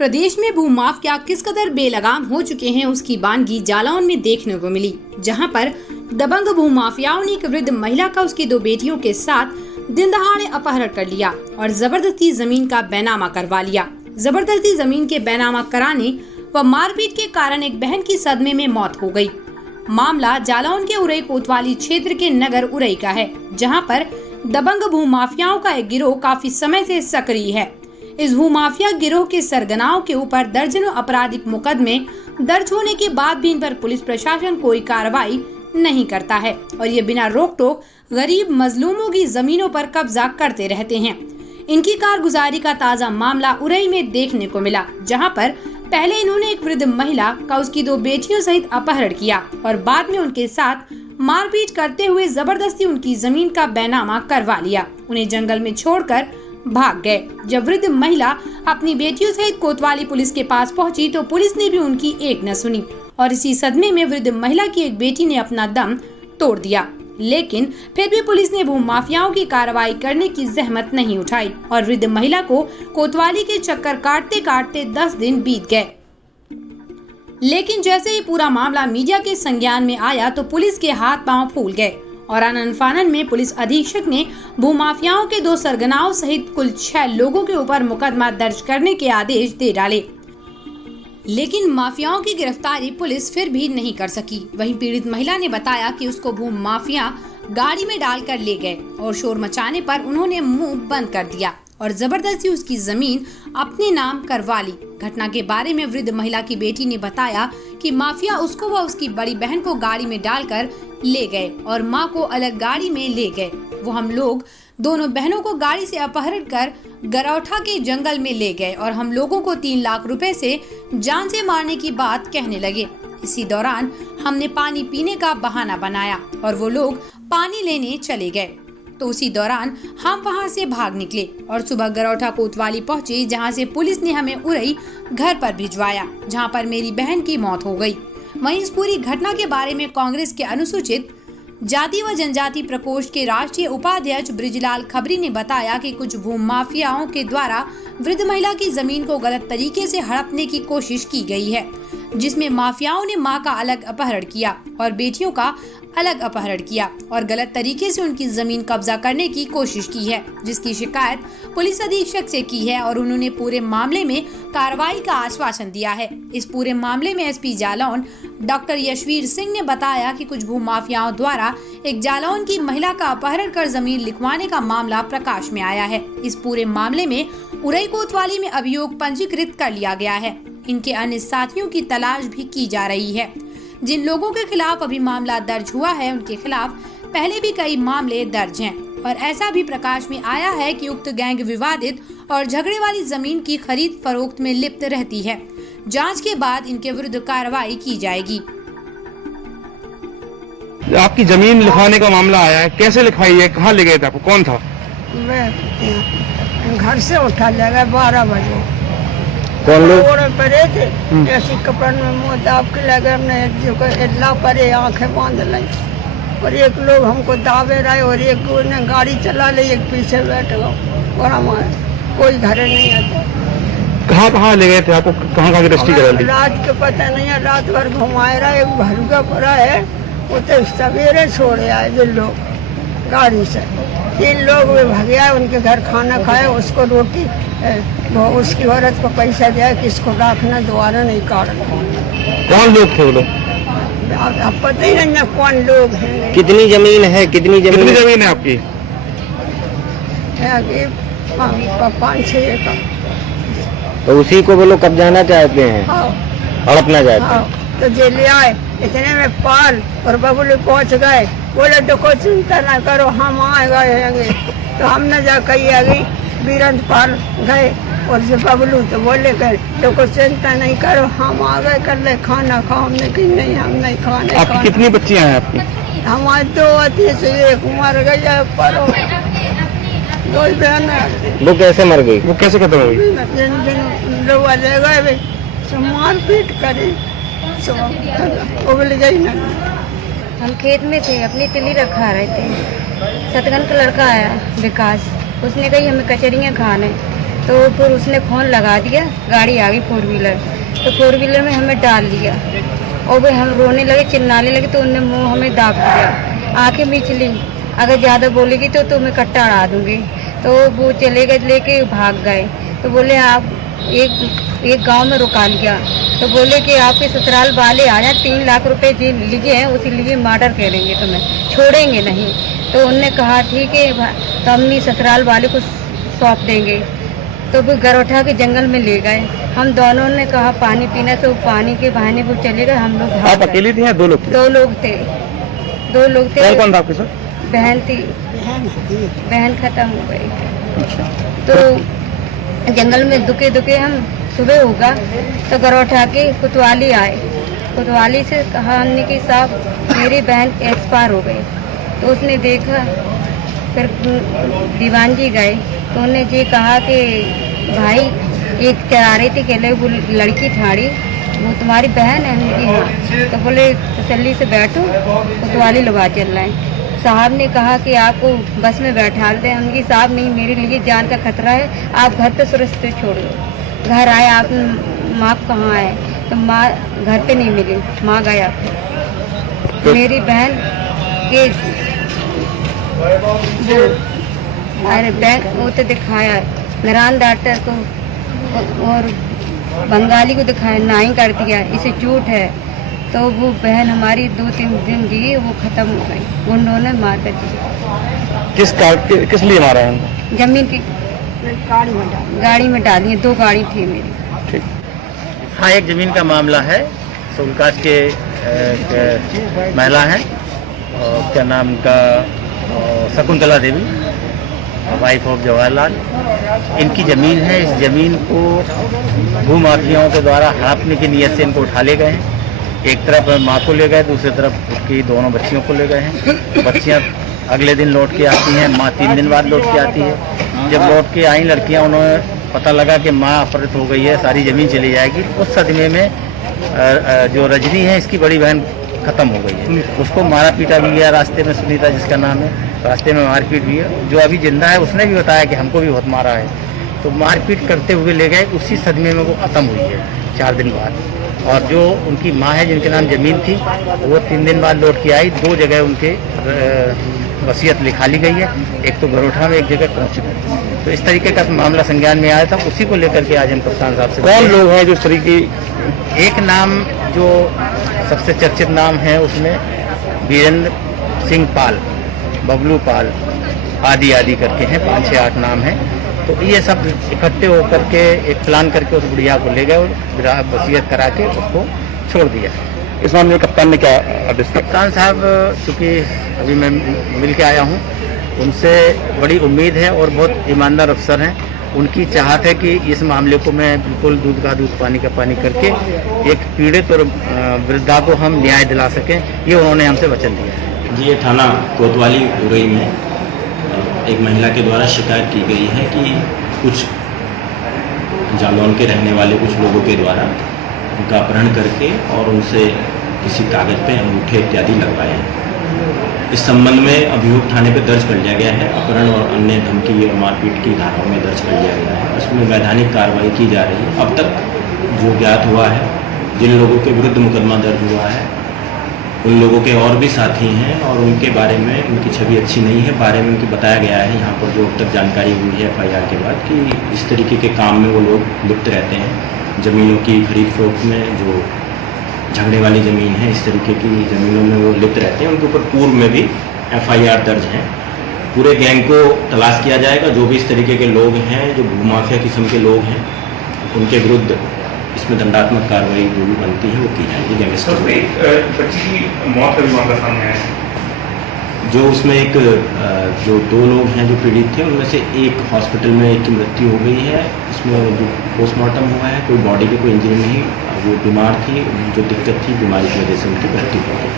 प्रदेश में भूमाफिया किस कदर बेलगाम हो चुके हैं उसकी बानगी जालौन में देखने को मिली, जहां पर दबंग भूमाफियाओं ने एक वृद्ध महिला का उसकी 2 बेटियों के साथ दिन दहाड़े अपहरण कर लिया और जबरदस्ती जमीन का बैनामा करवा लिया। जबरदस्ती जमीन के बैनामा कराने व मारपीट के कारण एक बहन की सदमे में मौत हो गई। मामला जालौन के उरई कोतवाली क्षेत्र के नगर उरई का है, जहां पर दबंग भूमाफियाओं का एक गिरोह काफी समय से सक्रिय है। इस भूमाफिया गिरोह के सरगनाओं के ऊपर दर्जनों आपराधिक मुकदमे दर्ज होने के बाद भी इन पर पुलिस प्रशासन कोई कार्रवाई नहीं करता है और ये बिना रोक टोक गरीब मजलूमों की जमीनों पर कब्जा करते रहते हैं। इनकी कारगुजारी का ताज़ा मामला उरई में देखने को मिला, जहां पर पहले इन्होंने एक वृद्ध महिला का उसकी 2 बेटियों सहित अपहरण किया और बाद में उनके साथ मारपीट करते हुए जबरदस्ती उनकी जमीन का बैनामा करवा लिया। उन्हें जंगल में छोड़कर भाग गए। जब वृद्ध महिला अपनी बेटियों सहित कोतवाली पुलिस के पास पहुंची तो पुलिस ने भी उनकी एक न सुनी और इसी सदमे में वृद्ध महिला की एक बेटी ने अपना दम तोड़ दिया। लेकिन फिर भी पुलिस ने भूमाफियाओं की कार्रवाई करने की जहमत नहीं उठाई और वृद्ध महिला को कोतवाली के चक्कर काटते काटते 10 दिन बीत गए। लेकिन जैसे ही पूरा मामला मीडिया के संज्ञान में आया तो पुलिस के हाथ पांव फूल गए और आनन फानन में पुलिस अधीक्षक ने भूमाफियाओं के 2 सरगनाओं सहित कुल 6 लोगों के ऊपर मुकदमा दर्ज करने के आदेश दे डाले। लेकिन माफियाओं की गिरफ्तारी पुलिस फिर भी नहीं कर सकी। वहीं पीड़ित महिला ने बताया कि उसको भूमाफिया गाड़ी में डालकर ले गए और शोर मचाने पर उन्होंने मुंह बंद कर दिया और जबरदस्ती उसकी जमीन अपने नाम करवा ली। घटना के बारे में वृद्ध महिला की बेटी ने बताया कि माफिया उसको व उसकी बड़ी बहन को गाड़ी में डालकर ले गए और मां को अलग गाड़ी में ले गए। वो हम लोग दोनों बहनों को गाड़ी से अपहरण कर गरौठा के जंगल में ले गए और हम लोगों को 3 लाख रुपए से जान से मारने की बात कहने लगे। इसी दौरान हमने पानी पीने का बहाना बनाया और वो लोग पानी लेने चले गए, तो उसी दौरान हम वहां से भाग निकले और सुबह गरौठा कोतवाली पहुंचे, जहां से पुलिस ने हमें उरई घर पर भिजवाया, जहां पर मेरी बहन की मौत हो गई। वहीं इस पूरी घटना के बारे में कांग्रेस के अनुसूचित जाति व जनजाति प्रकोष्ठ के राष्ट्रीय उपाध्यक्ष ब्रिजलाल खबरी ने बताया कि कुछ भूमाफियाओं के द्वारा वृद्ध महिला की जमीन को गलत तरीके से हड़पने की कोशिश की गई है, जिसमें माफियाओं ने मां का अलग अपहरण किया और बेटियों का अलग अपहरण किया और गलत तरीके से उनकी जमीन कब्जा करने की कोशिश की है, जिसकी शिकायत पुलिस अधीक्षक से की है और उन्होंने पूरे मामले में कार्रवाई का आश्वासन दिया है। इस पूरे मामले में एसपी जालौन डॉक्टर यशवीर सिंह ने बताया कि कुछ भूमाफियाओं द्वारा एक जालौन की महिला का अपहरण कर जमीन लिखवाने का मामला प्रकाश में आया है। इस पूरे मामले में उरई कोतवाली में अभियोग पंजीकृत कर लिया गया है। इनके अन्य साथियों की तलाश भी की जा रही है। जिन लोगों के खिलाफ अभी मामला दर्ज हुआ है उनके खिलाफ पहले भी कई मामले दर्ज हैं और ऐसा भी प्रकाश में आया है कि उक्त गैंग विवादित और झगड़े वाली जमीन की खरीद फरोख्त में लिप्त रहती है। जांच के बाद इनके विरुद्ध कार्रवाई की जाएगी। आपकी जमीन लिखवाने का मामला आया है, कैसे लिखवाई है, कहाँ ले गए थे, आपको कौन था? मैं घर से उठा ले गए 12 बजे। कौन लोग? पड़े थे ऐसी कपड़न में मुँह दाब के लगे, हमने इतना परे आंखें बांध ली और एक लोग हमको दावे रहे और एक ने गाड़ी चला ली, एक पीछे बैठ गया और हमारे कोई घर नहीं आता। कहाँ ले गए थे आपको, कहाँ गिरफ्तारी करा ली? रात के पता नहीं है, रात भर घुमाए रहा, एक भरुआ पड़ा है वो तो सवेरे छोड़े आए जो लोग गाड़ी से। 3 लोग वे भागे आए, उनके घर खाना खाए, उसको रोटी वो उसकी औरत को पैसा दिया कि इसको रखना, दोबारा नहीं काटना। कौन लोग थे वो लोग? अब पता ही नहीं कौन लोग हैं। कितनी जमीन है आपकी? 5-6 एकड़। तो उसी को वो लोग कब्जाना चाहते हैं, हड़पना चाहते हैं। तो जे ले आए, इतने में पाल और बबलू पहुंच गए, बोले तो कोई चिंता ना करो हम आ गए। तो हमने जा कही आ गई बीरंत पाल गए और जो बबलू तो बोले गए तो कोई चिंता नहीं करो हम आ गए, कर ले खाना खाओ। हमने कि नहीं हम नहीं खाने। आपकी कितनी बच्चियां हैं आपकी? हमारे 2 अति से एक मर गई है, पर 2 बहन। वो कैसे मर गई, वो कैसे खत्म हो गई? जिन लोग ले गए मारपीट करी उगल गई ना। हम खेत में थे, अपनी तिली रखा रहे थे। सतगन का लड़का आया विकास, उसने कही हमें कचरियाँ खाने, तो फिर उसने फ़ोन लगा दिया, गाड़ी आ गई 4 व्हीलर, तो 4 व्हीलर में हमें डाल लिया और वे हम रोने लगे, चिल्लाने लगे, तो उनने मुँह हमें दाब दिया, आँखें मिचली, अगर ज़्यादा बोलेगी तो तुम्हें कट्टा अड़ा दूँगी। तो वो चले गए, लेके भाग गए। तो बोले आप एक गांव में रुका लिया, तो बोले कि आपके ससुराल वाले आया, 3 लाख रुपए जी लिए हैं, उसी लिए मर्डर करेंगे, तुम्हें छोड़ेंगे नहीं। तो उनने कहा ठीक है, तो हमने ससुराल वाले को सौंप देंगे। तो फिर गरोठा के जंगल में ले गए। हम दोनों ने कहा पानी पीना, तो पानी के बहाने वो चले गए। हम लोग आप अकेली थी या 2 लोग थे? 2 लोग थे, 2 लोग थे। कौन कौन था आपके साथ? बहन थी, बहन खत्म हो गई। तो जंगल में दुखे दुखे हम सुबह होगा तो गरोठा के कोतवाली आए। कोतवाली से कहा हमने कि साहब मेरी बहन एक्सपायर हो गई। तो उसने देखा, फिर दीवान जी गए, तो उन्होंने जी कहा कि भाई एक चला रही थी केले, वो लड़की ठाड़ी, वो तुम्हारी बहन है? उनकी हाँ। तो बोले तसल्ली से बैठो, कोतवाली लगा चल रहे हैं। साहब ने कहा कि आपको बस में बैठा दें। उनकी साहब नहीं, मेरे लिए जान का खतरा है, आप घर पे सुरक्षित छोड़ दो। घर आए, आप माँ कहाँ है? तो माँ घर पे नहीं मिली, माँ गया। मेरी बहन के वो अरे बैंक वो तो दिखाया नारायण डॉक्टर को और बंगाली को दिखाया, नाई कर दिया, इसे चोट है। तो वो बहन हमारी 2-3 दिन जी वो खत्म हो गई, उन्होंने मार दी। किस लिए मारा है? जमीन की गाड़ी में डाली है, 2 गाड़ी थी मेरी। ठीक। हाँ, एक ज़मीन का मामला है। सोलकाज के महिला हैं, और क्या नाम का, शकुंतला देवी, वाइफ ऑफ जवाहरलाल। इनकी ज़मीन है। इस ज़मीन को भूमाफियाओं के द्वारा हड़पने की नीयत से इनको उठा ले गए हैं। एक तरफ माँ को ले गए, दूसरी तरफ उसकी दोनों बच्चियों को ले गए हैं। बच्चियाँ अगले दिन लौट के आती हैं, माँ 3 दिन बाद लौट के आती है। जब लौट के आई लड़कियाँ, उन्होंने पता लगा कि माँ अपहृत हो गई है, सारी ज़मीन चली जाएगी। उस सदमे में जो रजनी है, इसकी बड़ी बहन खत्म हो गई है। उसको मारा पीटा भी गया रास्ते में, सुनीता जिसका नाम है, रास्ते में मारपीट भी है। जो अभी जिंदा है उसने भी बताया कि हमको भी बहुत मारा है। तो मारपीट करते हुए ले गए, उसी सदमे में वो खत्म हुई है 4 दिन बाद। और जो उनकी माँ है, जिनके नाम ज़मीन थी, वो 3 दिन बाद लौट के आई। 2 जगह उनके वसीयत लिखा ली गई है, एक तो गरोठा में, एक जगह पहुँच गए। तो इस तरीके का मामला संज्ञान में आया था, उसी को लेकर के आज हम कप्तान साहब से। कौन लोग हैं जो इस तरीके? एक नाम जो सबसे चर्चित नाम है, उसमें वीरेंद्र सिंह पाल, बबलू पाल आदि करके हैं, 5-6-8 नाम हैं। तो ये सब इकट्ठे होकर के एक प्लान करके उस बुढ़िया को ले गए और वसीयत करा के उसको छोड़ दिया। इस मामले में कप्तान ने क्या आदेश दिया? कप्तान साहब, चूँकि अभी मैं मिल के आया हूँ, उनसे बड़ी उम्मीद है और बहुत ईमानदार अफसर हैं। उनकी चाहत है कि इस मामले को मैं बिल्कुल दूध का दूध पानी का पानी करके एक पीड़ित और वृद्धा को हम न्याय दिला सकें, ये उन्होंने हमसे वचन दिया है। जी, ये थाना कोतवाली उरई में एक महिला के द्वारा शिकायत की गई है कि कुछ जालौन के रहने वाले कुछ लोगों के द्वारा उनका अपहरण करके और उनसे किसी कागज पे अंगूठे इत्यादि लगवाए हैं। इस संबंध में अभियोग थाने पे दर्ज कर लिया गया है। अपहरण और अन्य धमकी और मारपीट की धाराओं में दर्ज कर लिया गया है। उसमें वैधानिक कार्रवाई की जा रही है। अब तक जो ज्ञात हुआ है, जिन लोगों के विरुद्ध मुकदमा दर्ज हुआ है, उन लोगों के और भी साथी हैं और उनके बारे में उनकी छवि अच्छी नहीं है। बारे में उनकी बताया गया है यहाँ पर जो अब तक जानकारी हुई है FIR के बाद, कि इस तरीके के काम में वो लोग लिप्त रहते हैं। ज़मीनों की खरीद फरोख्त में, जो झगड़े वाली ज़मीन है, इस तरीके की ज़मीनों में वो लिप्त रहते हैं। उनके ऊपर पूर्व में भी FIR दर्ज है। पूरे गैंग को तलाश किया जाएगा। जो भी इस तरीके के लोग हैं, जो भूमाफिया किस्म के लोग हैं, उनके विरुद्ध इसमें दंडात्मक कार्रवाई जो भी बनती है वो की जाएगी। बच्ची की मौत का भी मामला सामने आया। जो उसमें एक जो 2 लोग हैं जो पीड़ित थे, उनमें से एक हॉस्पिटल में एक की मृत्यु हो गई है। इसमें जो पोस्टमार्टम हुआ है, कोई बॉडी की कोई इंजरी नहीं, वो बीमार थी, जो दिक्कत थी बीमारी की वजह से उनकी मृत्यु हो गई।